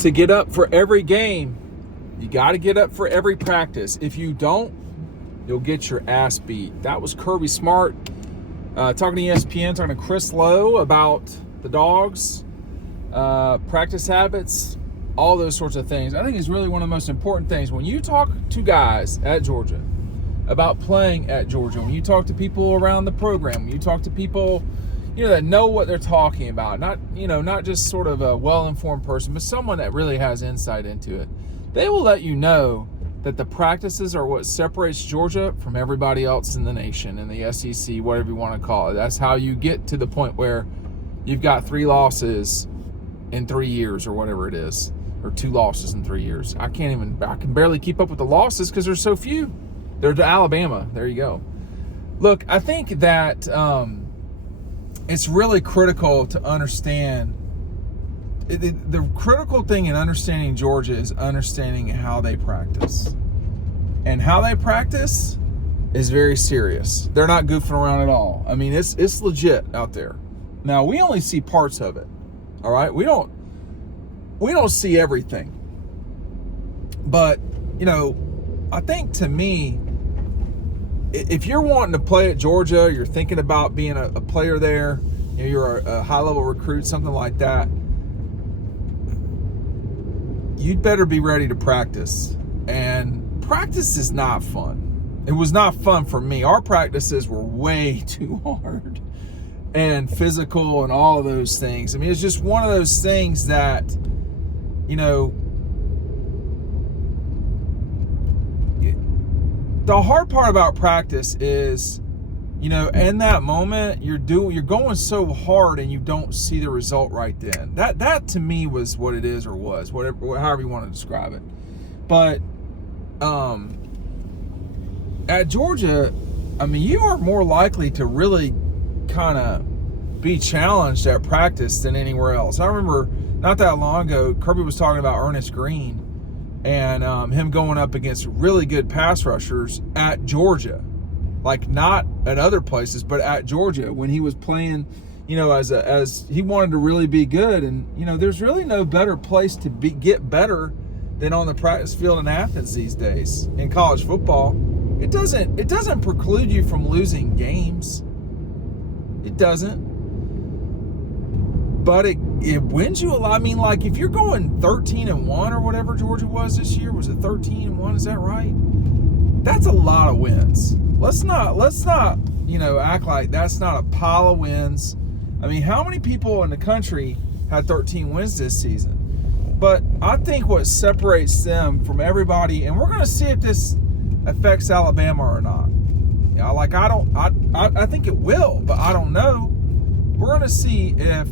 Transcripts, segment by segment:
To get up for every game, you got to get up for every practice. If you don't, you'll get your ass beat. That was Kirby Smart talking to ESPN, talking to Chris Lowe about the Dogs, practice habits, all those sorts of things. I think it's really one of the most important things. When you talk to guys at Georgia about playing at Georgia, when you talk to people around the program, when you talk to people that know what they're talking about, not just sort of a well-informed person, but someone that really has insight into it, they will let you know that the practices are what separates Georgia from everybody else in the nation, in the SEC, whatever you want to call it. That's how you get to the point where you've got 3 losses in 3 years or whatever it is, or 2 losses in 3 years. I can barely keep up with the losses because there's so few. They're to Alabama. There you go. Look, I think that it's really critical to understand. The critical thing in understanding Georgia is understanding how they practice. And how they practice is very serious. They're not goofing around at all. I mean, it's legit out there. Now, we only see parts of it. All right? We don't see everything. But, I think to me, if you're wanting to play at Georgia, you're thinking about being a player there, you're a high-level recruit, something like that, you'd better be ready to practice. And practice is not fun. It was not fun for me. Our practices were way too hard and physical and all of those things. I mean, it's just one of those things that, the hard part about practice is, in that moment, you're going so hard and you don't see the result right then. That to me was what it is, or was, whatever, however you want to describe it. But at Georgia, I mean, you are more likely to really kind of be challenged at practice than anywhere else. I remember not that long ago, Kirby was talking about Ernest Green and him going up against really good pass rushers at Georgia, like not at other places, but at Georgia when he was playing, as he wanted to really be good. And there's really no better place to get better than on the practice field in Athens these days in college football. It doesn't preclude you from losing games. It doesn't. But it wins you a lot. I mean, like, if you're going 13-1 or whatever Georgia was this year, was it 13-1? Is that right? That's a lot of wins. Let's not act like that's not a pile of wins. I mean, how many people in the country had 13 wins this season? But I think what separates them from everybody, and we're going to see if this affects Alabama or not. I think it will, but I don't know. We're going to see if,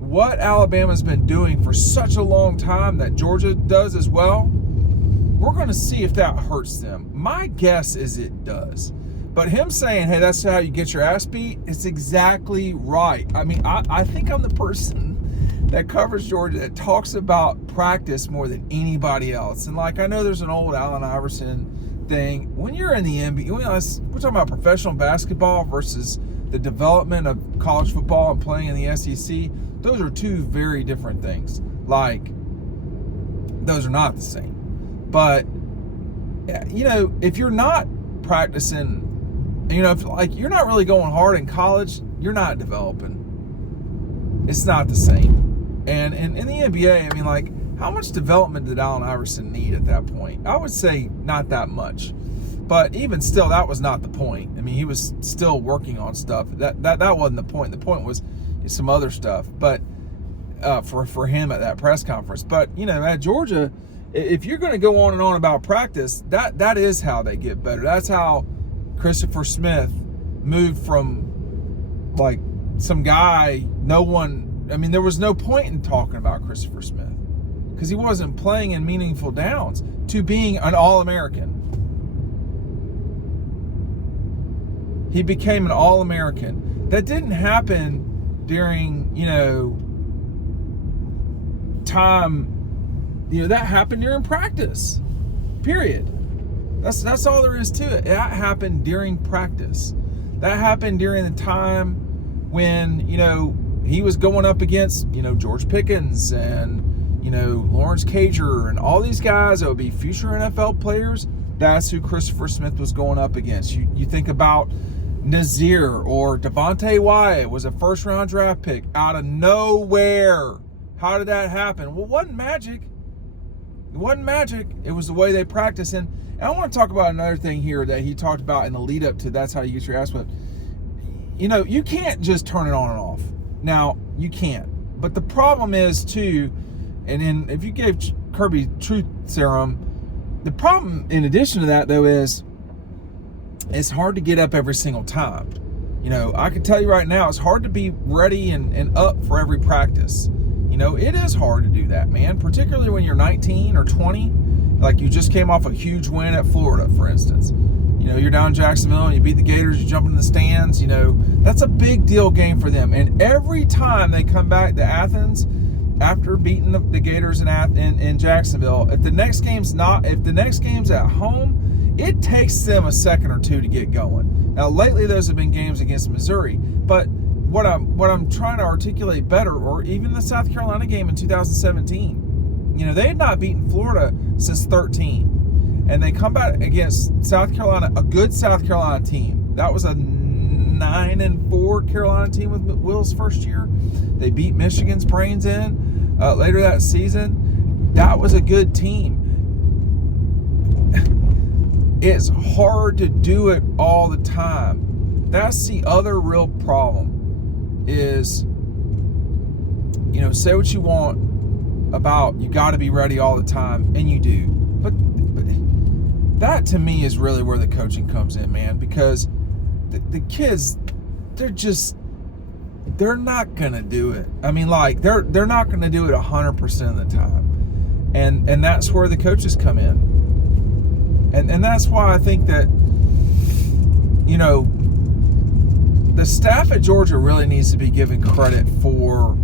what Alabama's been doing for such a long time that Georgia does as well. We're going to see if that hurts them. My guess is it does. But him saying, hey, that's how you get your ass beat, it's exactly right. I mean, I think I'm the person that covers Georgia that talks about practice more than anybody else. And, I know there's an old Allen Iverson thing. When you're in the NBA, we're talking about professional basketball versus the development of college football and playing in the SEC. Those are two very different things. Those are not the same. But, if you're not practicing, if you're not really going hard in college, you're not developing. It's not the same. And in the NBA, I mean, how much development did Allen Iverson need at that point? I would say not that much. But even still, that was not the point. I mean, he was still working on stuff. That wasn't the point. The point was some other stuff. But for him at that press conference. But at Georgia, if you're going to go on and on about practice, that is how they get better. That's how Christopher Smith moved from some guy. There was no point in talking about Christopher Smith because he wasn't playing in meaningful downs, to being an All-American. He became an All-American. That didn't happen during, time. That happened during practice. Period. That's all there is to it. That happened during practice. That happened during the time when, he was going up against, George Pickens and, Lawrence Cager and all these guys that would be future NFL players. That's who Christopher Smith was going up against. You think about Nazir or Devontae Wyatt was a first-round draft pick out of nowhere. How did that happen? Well, it wasn't magic. It wasn't magic. It was the way they practice. And I want to talk about another thing here that he talked about in the lead up to that's how you get your ass whipped. You can't just turn it on and off. Now, you can't. But the problem is, too, and then if you gave Kirby truth serum, the problem in addition to that, though, is it's hard to get up every single time. I can tell you right now, it's hard to be ready and up for every practice. It is hard to do that, man, particularly when you're 19 or 20, like you just came off a huge win at Florida, for instance. You're down in Jacksonville and you beat the Gators, you jump in the stands, that's a big deal game for them. And every time they come back to Athens after beating the Gators in Jacksonville, if the next game's at home, it takes them a second or two to get going. Now, lately those have been games against Missouri, but what I'm trying to articulate better, or even the South Carolina game in 2017, they had not beaten Florida since 13, and they come back against South Carolina, a good South Carolina team. That was a 9-4 Carolina team with Will's first year. They beat Michigan's brains in later that season. That was a good team. It's hard to do it all the time. That's the other real problem is, say what you want about you got to be ready all the time, and you do. But that to me is really where the coaching comes in, man, because the kids, they're not going to do it. I mean, like, they're not going to do it 100% of the time. And that's where the coaches come in. And that's why I think that, the staff at Georgia really needs to be given credit for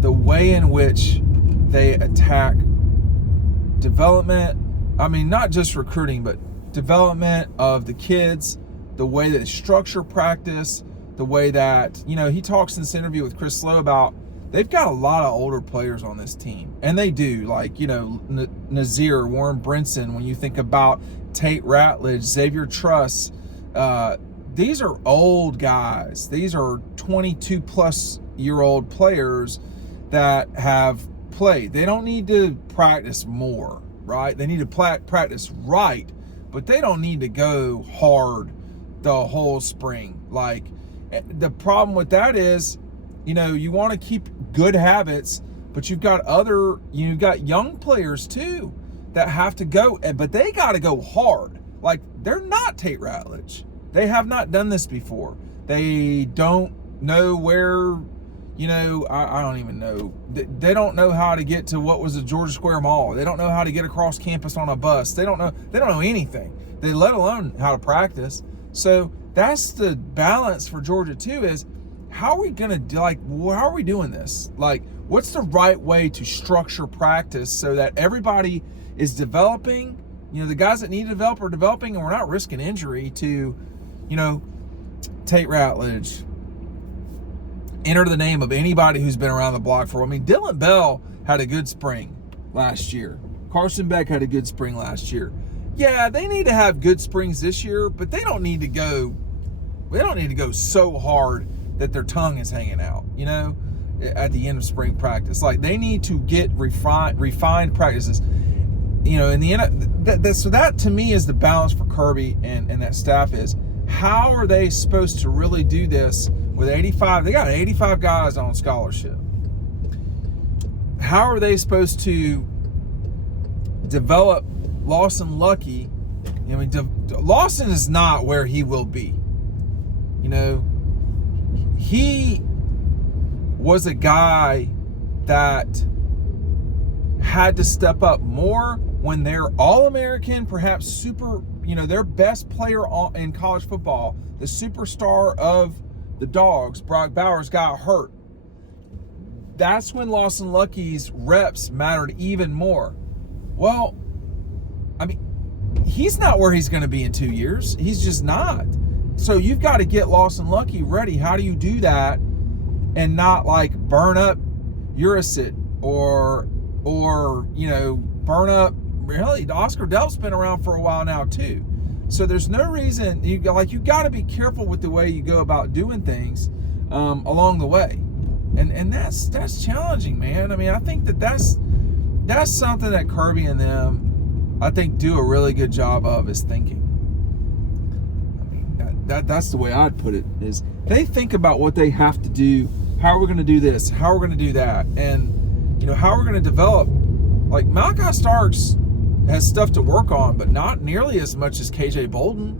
the way in which they attack development. I mean, not just recruiting, but development of the kids, the way that they structure practice, the way that, he talks in this interview with Chris Lowe about they've got a lot of older players on this team. And they do, like, Nazir, Warren Brinson, when you think about Tate Ratledge, Xavier Truss, these are old guys. These are 22-plus-year-old players that have played. They don't need to practice more, right? They need to practice right, but they don't need to go hard the whole spring. Like, the problem with that is, you want to keep good habits, but you've got young players too that have to go, but they got to go hard. Like, they're not Tate Ratledge. They have not done this before. They don't know where, I don't even know. They don't know how to get to what was the Georgia Square Mall. They don't know how to get across campus on a bus. They don't know anything. Let alone how to practice. So that's the balance for Georgia too, is how are we going to do, how are we doing this? Like, what's the right way to structure practice so that everybody is developing, the guys that need to develop are developing, and we're not risking injury to, Tate Ratledge, enter the name of anybody who's been around the block for. Dylan Bell had a good spring last year. Carson Beck had a good spring last year. Yeah, they need to have good springs this year, but they don't need to go so hard that their tongue is hanging out, at the end of spring practice. Like, they need to get refined practices. In the end, so that to me is the balance for Kirby and that staff is, how are they supposed to really do this with 85? They got 85 guys on scholarship. How are they supposed to develop Lawson Lucky? Lawson is not where he will be. He was a guy that had to step up more when they're All-American, perhaps super, their best player in college football, the superstar of the Dogs, Brock Bowers, got hurt. That's when Lawson Lucky's reps mattered even more. Well, he's not where he's going to be in 2 years. He's just not. So you've got to get Lawson Lucky ready. How do you do that and not like burn up Urisit or burn up. Really, Oscar Delp's been around for a while now too. So there's no reason you got to be careful with the way you go about doing things along the way, and that's challenging, man. I mean, I think that's something that Kirby and them, I think, do a really good job of, is thinking. I mean, that's the way I'd put it, is they think about what they have to do. How are we going to do this? How are we going to do that? And how we're going to develop. Like Malachi Starks has stuff to work on, but not nearly as much as KJ Bolden.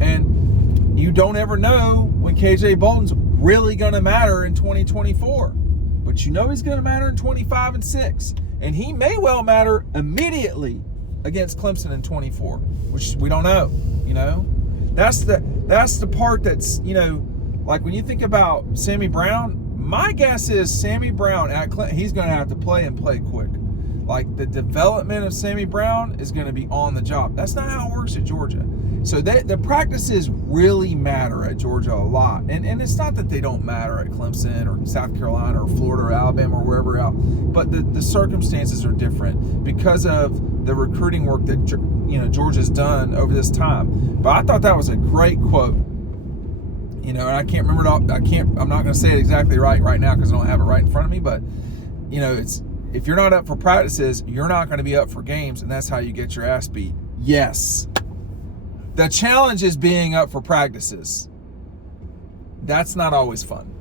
And you don't ever know when KJ Bolden's really going to matter in 2024. But he's going to matter in 25 and 6. And he may well matter immediately against Clemson in 24, which we don't know, That's the part that's, like when you think about Sammy Brown, my guess is Sammy Brown at Clemson, he's going to have to play and play quick. Like the development of Sammy Brown is going to be on the job. That's not how it works at Georgia. So the practices really matter at Georgia a lot. And it's not that they don't matter at Clemson or South Carolina or Florida or Alabama or wherever else, but the circumstances are different because of the recruiting work that Georgia's done over this time. But I thought that was a great quote. And I can't remember it. I'm not going to say it exactly right now because I don't have it right in front of me. But it's, if you're not up for practices, you're not going to be up for games, and that's how you get your ass beat. Yes. The challenge is being up for practices. That's not always fun.